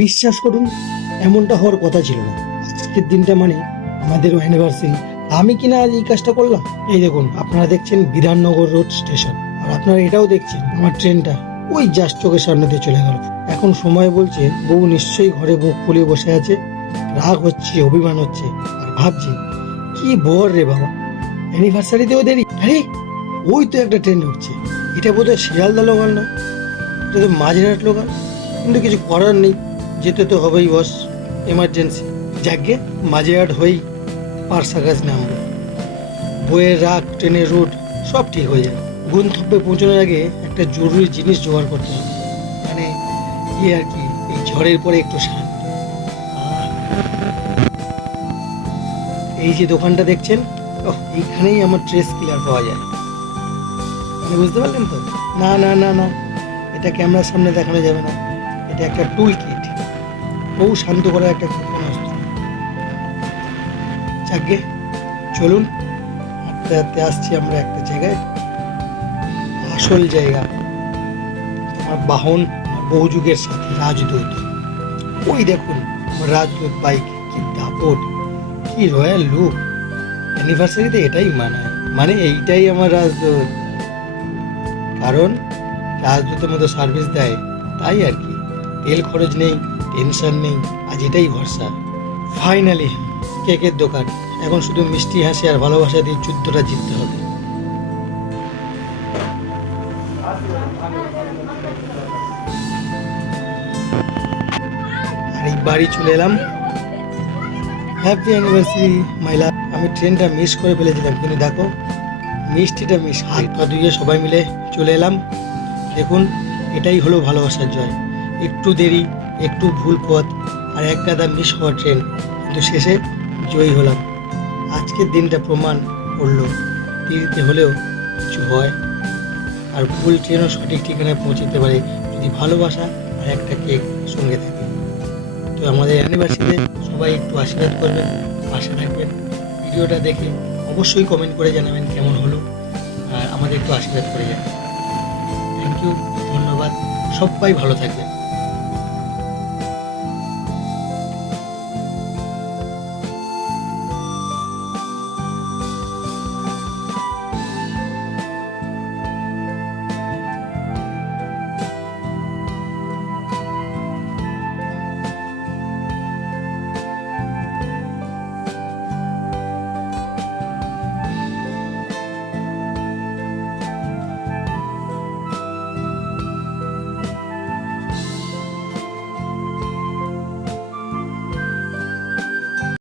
বিশ্বাস করুন, এমনটা হওয়ার কথা ছিল না। আজকের দিনটা মানে আমাদেরও অ্যানিভার্সারি আমি কিনা আজ এই কাজটা করলাম? এই দেখুন, আপনারা দেখছেন বিধাননগর রোড স্টেশন। আর আপনারা এটাও দেখছেন, আমার ট্রেনটা ওই জাস্ট চোখের সামনে দিয়ে চলে গেল। এখন সময় বলছে, বউ নিশ্চয়ই ঘরে মুখ ফুলিয়ে বসে আছে। রাগ হচ্ছে, অভিমান হচ্ছে। আর ভাবছে, কি বর রে বাবা। অ্যানিভার্সারিতেও দেরি? আরে, ওই তো একটা ট্রেন ঢুকছে এটা বোধহয় শিয়ালদা লোকাল না? এটা তো মাঝেরহাট লোকাল। কিন্তু কিছু করার নেই। যেতে তো হবেই, বস। এমার্জেন্সি যাকে মাঝেরহাট হয়েই পারসা গাছ নামবো। বইয়ের রাগ, ট্রেনের রুট সব ঠিক হয়ে যাবে। গন্তব্যে পৌঁছানোর আগে একটা জরুরি জিনিস জোগাড় করতে হবে। মানে কি আর কি, এই ঝড়ের পরে একটু আহ। এই যে দোকানটা দেখছেন এইখানেই আমার ট্রেস ক্লিয়ার পাওয়া যায়। মানে বুঝতে পারলেন তো? না না না না। এটা ক্যামেরার সামনে দেখানো যাবে না। এটা একটা টুল কিট বউ শান্ত করার একটা অস্ত্র যাকে চলুন, হাঁটতে হাঁটতে আসছি আমরা একটা জায়গায়। আসল জায়গা আমার বাহন বহু যুগের সাথে, রাজদূত। ওই দেখুন রাজদূত বাইক কি দাপট, কি রয়্যাল লুক। অ্যানিভার্সারিতে এটাই মানায় মানে এইটাই আমার রাজদূত। কারণ, রাজদূতের মতো সার্ভিস দেয়, তাই আর কি। তেল খরচ নেই টেনশন নেই আজ এটাই ভরসা। ফাইনালি কেকের দোকান। এখন শুধু মিষ্টি হাসি আর ভালোবাসা দিয়ে যুদ্ধটা জিততে হবে। আর এই বাড়ি চলে এলাম। হ্যাপি অ্যানিভার্সারি মাইলা আমি ট্রেনটা মিস করে ফেলেছিলাম, কিন্তু দেখো, মিষ্টিটা মিস হাত পা ধুয়ে সবাই মিলে চলে এলাম। দেখুন, এটাই হলো ভালোবাসার জয়। একটু দেরি একটু ভুল পথ আর এক গাদা মিস হওয়া ট্রেন কিন্তু শেষে জয়ী হলাম। আজকের দিনটা প্রমাণ করল দেরিতে হলেও কিছু হয়। আর ভুল ট্রেনও সঠিক ঠিকানায় পৌঁছতে পারে যদি ভালোবাসা আর একটা কেক সঙ্গে থাকে। তো আমাদের অ্যানিভার্সারিতে সবাই একটু আশীর্বাদ করবেন, পাশে থাকবেন। ভিডিওটা দেখে অবশ্যই কমেন্ট করে জানাবেন কেমন হলো, আর আমাদের একটু আশীর্বাদ করে যাবেন থ্যাংক ইউ ধন্যবাদ। সবাই ভালো থাকবেন।